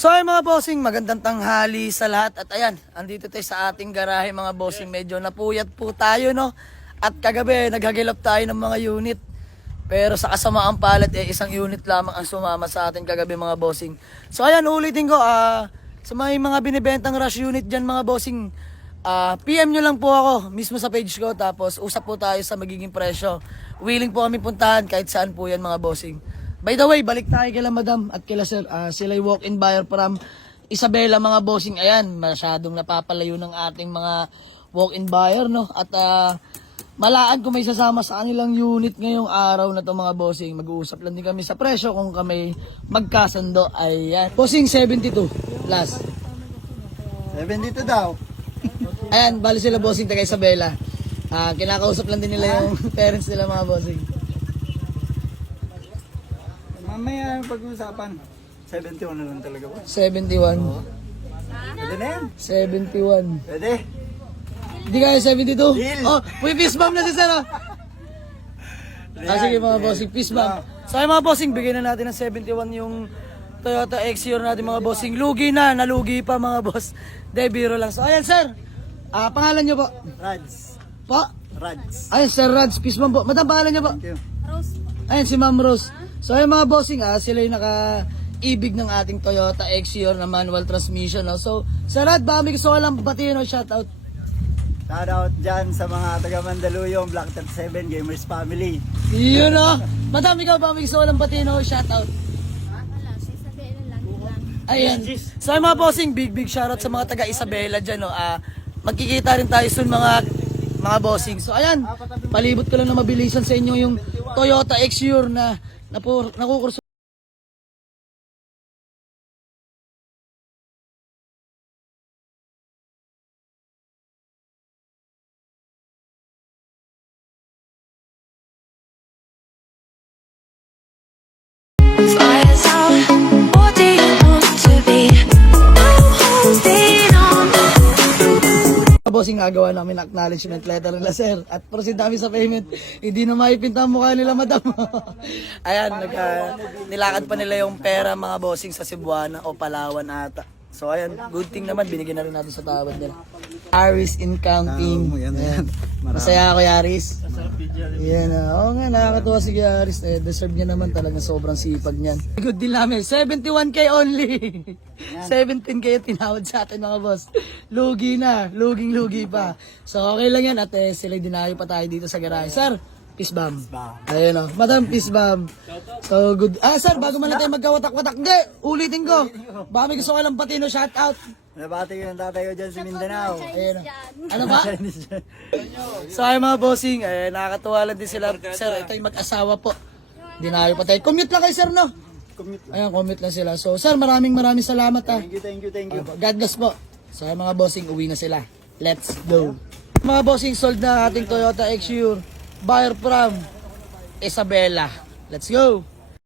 So ay mga bossing, magandang tanghali sa lahat. At ayan, andito tayo sa ating garahe mga bossing. Medyo napuyat po tayo, no? At kagabi, naghagilap tayo ng mga unit. Pero sa kasamaang palad, isang unit lamang ang sumama sa atin kagabi mga bossing. So ayan, ulitin ko, sa mga binibentang rush unit dyan mga bossing, PM nyo lang po ako mismo sa page ko. Tapos usap po tayo sa magiging presyo. Willing po kami puntahan kahit saan po yan mga bossing. By the way, balik tayo kila madam at kila sir. Sila'y walk-in buyer from Isabela mga bossing. Ayan, masyadong napapalayo ng ating mga walk-in buyer, no? At malaan kung may sasama sa kanilang unit ngayong araw na to mga bossing. Mag-uusap lang din kami sa presyo kung kami magkasando. Ayan. Bossing 72 last. 72 daw. Ayan, bali sila bossing taga Isabela. Kinakausap lang din nila yung parents nila mga bossing. Mamaya pag-uusapan. 71 na lang talaga po. 71. Pwede na yan. 71. Pwede. Hindi kaya 72? Deal. Oh, may fist bump na si sir. Sige mga bossing, fist bump. So ay mga bossing, bigyan na natin ng 71 yung Toyota X-Yor natin mga bossing. Lugi na, nalugi pa mga boss. De, biro lang. So ayan sir, pangalan nyo po? Rads. Po? Rads. Ayan sir Rads, fist bump po. Madam, pangalan nyo po? Thank you. Ayan si Ma'am Rose. So ayun mga bossing, sila yung naka-ibig ng ating Toyota X-Yor na manual transmission. No? So, Sir Rad, baka may gusto ko lang batiin o shoutout. Shoutout dyan sa mga taga Mandaluyong, Black 37 Gamers Family. Yun o. Madam, ikaw ba may gusto ko lang batiin o shoutout? Wala, sa Isabela lang lang. Ayan. So ayun mga bossing, big shoutout sa mga taga Isabela dyan. No? Magkikita rin tayo soon mga bossing. So ayan, palibot ko lang na mabilisan sa inyo yung Toyota X-Yor na nakukurso. Fires out, what do you want to be? No holding on. Bossing, nagawa namin acknowledgement letter nila sir at proceed namin sa payment. Hindi na maipinta ang mukha nila madam. Ayan, nilakad pa nila yung pera mga bossing sa Cebuana o Palawan ata. So ayan, good thing naman, binigyan na rin natin sa tawad nila. Aris in counting. Ayan. Masaya ako Aris. Yan, oo nga, nakakatuwa si Aris. Deserve niya naman talaga, sobrang sipag niyan. Good deal namin, 71k only. 17k yung tinawad sa atin mga boss. Lugi na, luging-lugi pa. So okay lang yan at sila dinayo pa tayo dito sa garahe. Sir, peace bomb. Ayun o, madam, peace bomb. So good. Sir, bago man na tayo magkawatak-watak, hindi, ulitin ko. Baka may gusto ka lang patino, shout out. Nabati ko yung tatay ko dyan sa Mindanao. Ayun o. Ano ba? So ay mga bossing, nakakatuwa lang din sila. Sir, ito yung mag-asawa po. Dinayo pa tayo. Commute lang kay sir, no? Commute. Ayan, commute lang sila. So sir, maraming salamat ha. Thank you. God bless po. So mga bossing, uwi na sila. Let's go. Mga bossing, sold na ating Toyota X-Yor. Buyer from Isabela. Let's go.